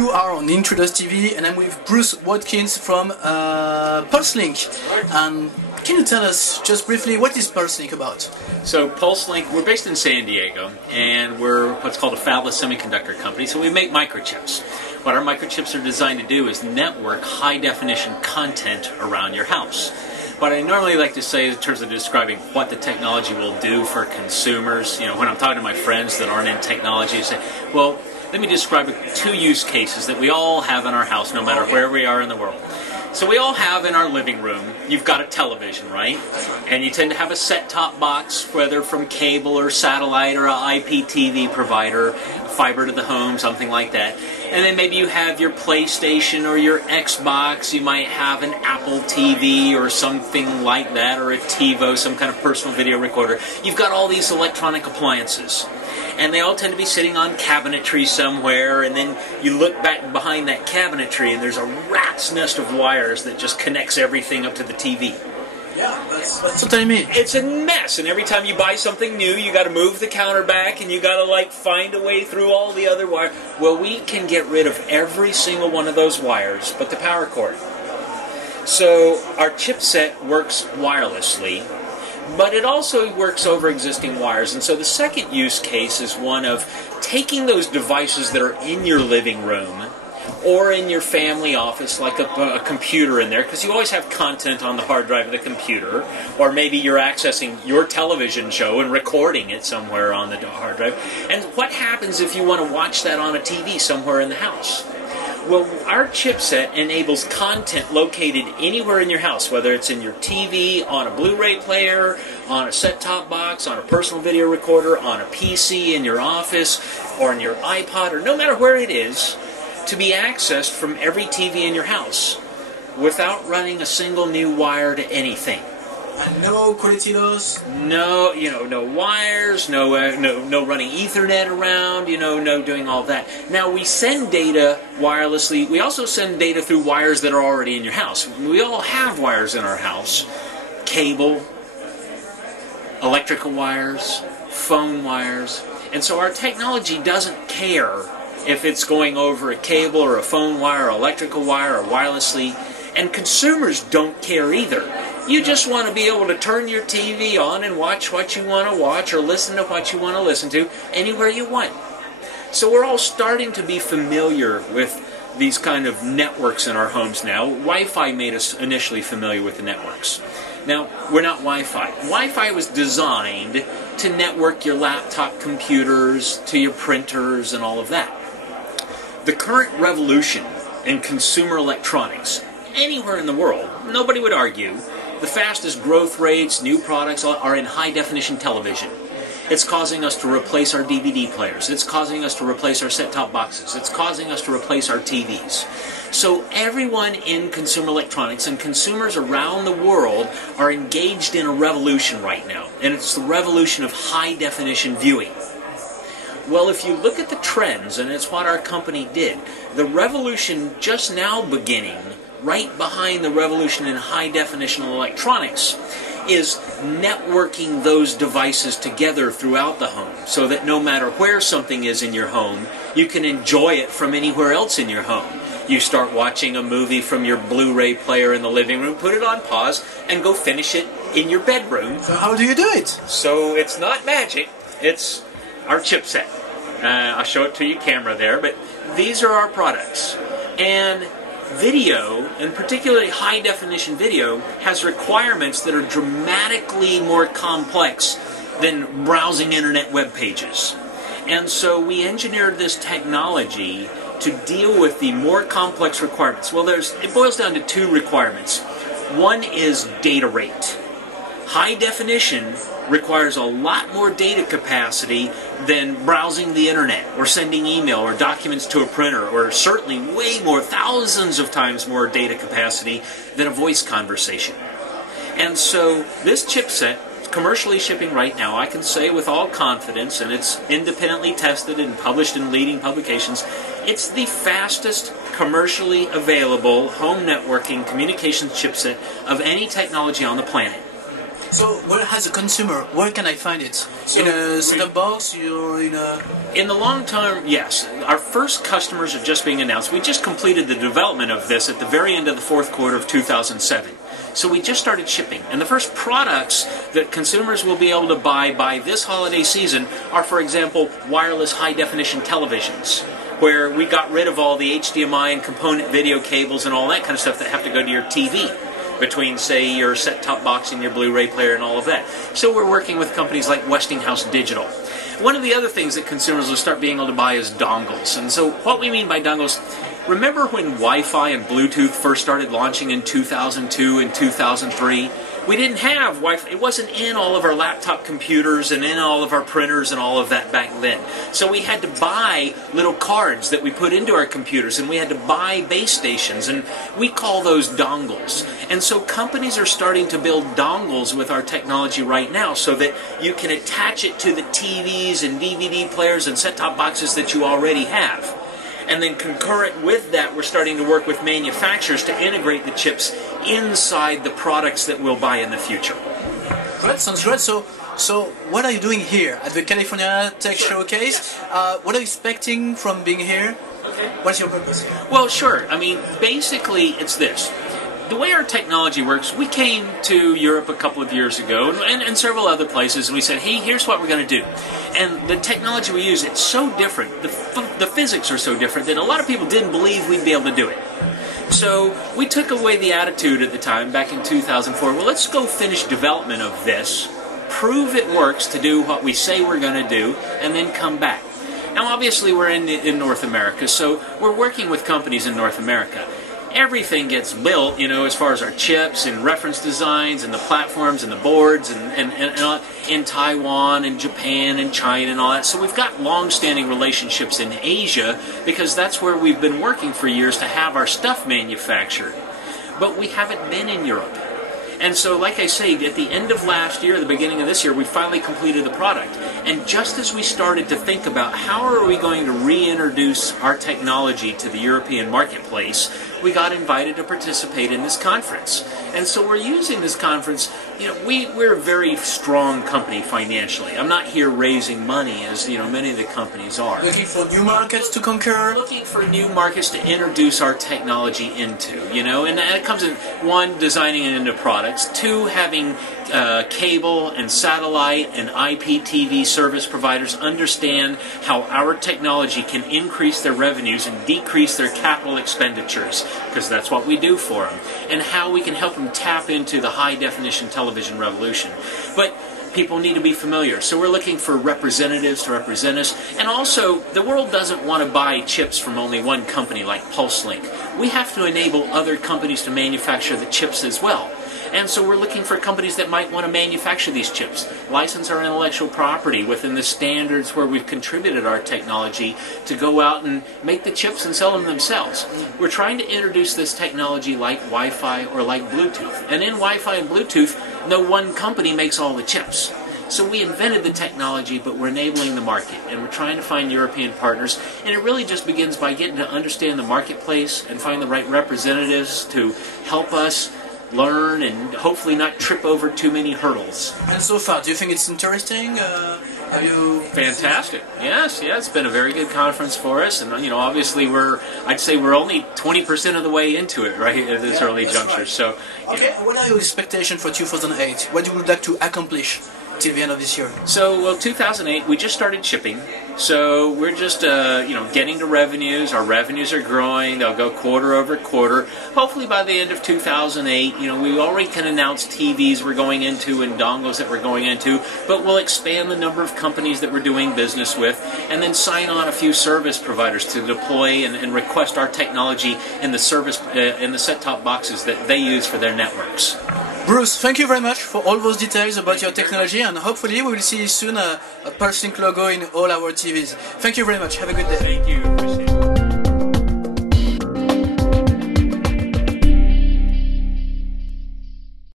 You are on Intruders TV, and I'm with Bruce Watkins from PulseLink. And can you tell us just briefly what is PulseLink about? So PulseLink, we're based in San Diego, and we're what's called a fabless semiconductor company. So we make microchips. What our microchips are designed to do is network high-definition content around your house. What I normally like to say in terms of describing what the technology will do for consumers, when I'm talking to my friends that aren't in technology, I say, well, let me describe two use cases that we all have in our house, no matter where we are in the world. So we all have in our living room, you've got a television, right? And you tend to have a set-top box, whether from cable or satellite or an IPTV provider, fiber to the home, something like that. And then maybe you have your PlayStation or your Xbox, you might have an Apple TV or something like that, or a TiVo, some kind of personal video recorder. You've got all these electronic appliances. And they all tend to be sitting on cabinetry somewhere, and then you look back behind that cabinetry and there's a rat's nest of wires that just connects everything up to the TV. Yeah, that's what I mean. It's a mess, and every time you buy something new, you got to move the counter back, and you got to find a way through all the other wires. Well, we can get rid of every single one of those wires but the power cord. So our chipset works wirelessly, but it also works over existing wires. And so the second use case is one of taking those devices that are in your living room or in your family office, like a computer in there, because you always have content on the hard drive of the computer, or maybe you're accessing your television show and recording it somewhere on the hard drive. And what happens if you want to watch that on a TV somewhere in the house? Well, our chipset enables content located anywhere in your house, whether it's in your TV, on a Blu-ray player, on a set-top box, on a personal video recorder, on a PC in your office, or on your iPod, or no matter where it is, to be accessed from every TV in your house without running a single new wire to anything. And no quality loss? No, no wires, no running Ethernet around, no doing all that. Now, we send data wirelessly. We also send data through wires that are already in your house. We all have wires in our house. Cable, electrical wires, phone wires. And so our technology doesn't care if it's going over a cable or a phone wire or electrical wire or wirelessly. And consumers don't care either. You just want to be able to turn your TV on and watch what you want to watch or listen to what you want to listen to anywhere you want. So we're all starting to be familiar with these kind of networks in our homes now. Wi-Fi made us initially familiar with the networks. Now, we're not Wi-Fi. Wi-Fi was designed to network your laptop computers to your printers and all of that. The current revolution in consumer electronics, anywhere in the world, nobody would argue, the fastest growth rates, new products are in high-definition television. It's causing us to replace our DVD players. It's causing us to replace our set-top boxes. It's causing us to replace our TVs. So everyone in consumer electronics and consumers around the world are engaged in a revolution right now, and it's the revolution of high-definition viewing. Well, if you look at the trends, and it's what our company did, the revolution just now beginning, right behind the revolution in high-definition electronics, is networking those devices together throughout the home so that no matter where something is in your home, you can enjoy it from anywhere else in your home. You start watching a movie from your Blu-ray player in the living room, put it on pause, and go finish it in your bedroom. So how do you do it? So it's not magic, it's our chipset. I'll show it to you camera there, but these are our products. And video, and particularly high-definition video, has requirements that are dramatically more complex than browsing internet web pages. And so we engineered this technology to deal with the more complex requirements. Well, it boils down to two requirements. One is data rate. High definition requires a lot more data capacity than browsing the internet or sending email or documents to a printer, or certainly way more, thousands of times more data capacity than a voice conversation. And so this chipset, commercially shipping right now, I can say with all confidence, and it's independently tested and published in leading publications, it's the fastest commercially available home networking communications chipset of any technology on the planet. So, well, as a consumer, where can I find it? In a set-top box, or in a... In the long term, yes. Our first customers are just being announced. We just completed the development of this at the very end of the fourth quarter of 2007. So we just started shipping. And the first products that consumers will be able to buy by this holiday season are, for example, wireless high-definition televisions, where we got rid of all the HDMI and component video cables and all that kind of stuff that have to go to your TV, between, say, your set-top box and your Blu-ray player and all of that. So we're working with companies like Westinghouse Digital. One of the other things that consumers will start being able to buy is dongles. And so what we mean by dongles, remember when Wi-Fi and Bluetooth first started launching in 2002 and 2003? We didn't have Wi-Fi. It wasn't in all of our laptop computers and in all of our printers and all of that back then. So we had to buy little cards that we put into our computers, and we had to buy base stations, and we call those dongles. And so companies are starting to build dongles with our technology right now so that you can attach it to the TVs and DVD players and set-top boxes that you already have. And then concurrent with that, we're starting to work with manufacturers to integrate the chips inside the products that we'll buy in the future. Great, sounds great. So what are you doing here at the California Tech Showcase? What are you expecting from being here? Okay. What's your purpose here? Well, sure. I mean, basically, it's this. The way our technology works, we came to Europe a couple of years ago and several other places, and we said, hey, here's what we're going to do. And the technology we use, it's so different, the physics are so different that a lot of people didn't believe we'd be able to do it. So we took away the attitude at the time, back in 2004, well, let's go finish development of this, prove it works to do what we say we're going to do, and then come back. Now, obviously, we're in North America, so we're working with companies in North America. Everything gets built, you know, as far as our chips and reference designs and the platforms and the boards and in Taiwan and Japan and China and all that. So we've got long-standing relationships in Asia because that's where we've been working for years to have our stuff manufactured. But we haven't been in Europe. And so, like I say, at the end of last year, the beginning of this year, we finally completed the product. And just as we started to think about how are we going to reintroduce our technology to the European marketplace, we got invited to participate in this conference. And so we're using this conference, you know, we're a very strong company financially. I'm not here raising money as, you know, many of the companies are. Looking for new markets to conquer? Looking for new markets to introduce our technology into, you know, and it comes in, one, designing it into products, two, having cable and satellite and IPTV service providers understand how our technology can increase their revenues and decrease their capital expenditures, because that's what we do for them, and how we can help them tap into the high-definition television revolution. But people need to be familiar, so we're looking for representatives to represent us, and also the world doesn't want to buy chips from only one company like PulseLink. We have to enable other companies to manufacture the chips as well. And so we're looking for companies that might want to manufacture these chips, license our intellectual property within the standards where we've contributed our technology to go out and make the chips and sell them themselves. We're trying to introduce this technology like Wi-Fi or like Bluetooth. And in Wi-Fi and Bluetooth, no one company makes all the chips. So we invented the technology, but we're enabling the market, and we're trying to find European partners, and it really just begins by getting to understand the marketplace and find the right representatives to help us learn and hopefully not trip over too many hurdles. And so far, do you think it's interesting? Have you... Fantastic. Yes, it's been a very good conference for us, and you know, obviously I'd say we're only 20% of the way into it, right, at this early juncture. Right. So, okay, what are your expectations for 2008? What do you would like to accomplish till the end of this year? So, well, 2008, we just started shipping. So we're just, you know, getting to revenues. Our revenues are growing. They'll go quarter over quarter. Hopefully by the end of 2008, you know, we already can announce TVs we're going into and dongles that we're going into, but we'll expand the number of companies that we're doing business with, and then sign on a few service providers to deploy and request our technology in the service in the set-top boxes that they use for their networks. Bruce, thank you very much for all those details about your technology, and hopefully we will see soon a PulseLink logo in all our TVs. Thank you very much. Have a good day. Thank you. Appreciate it.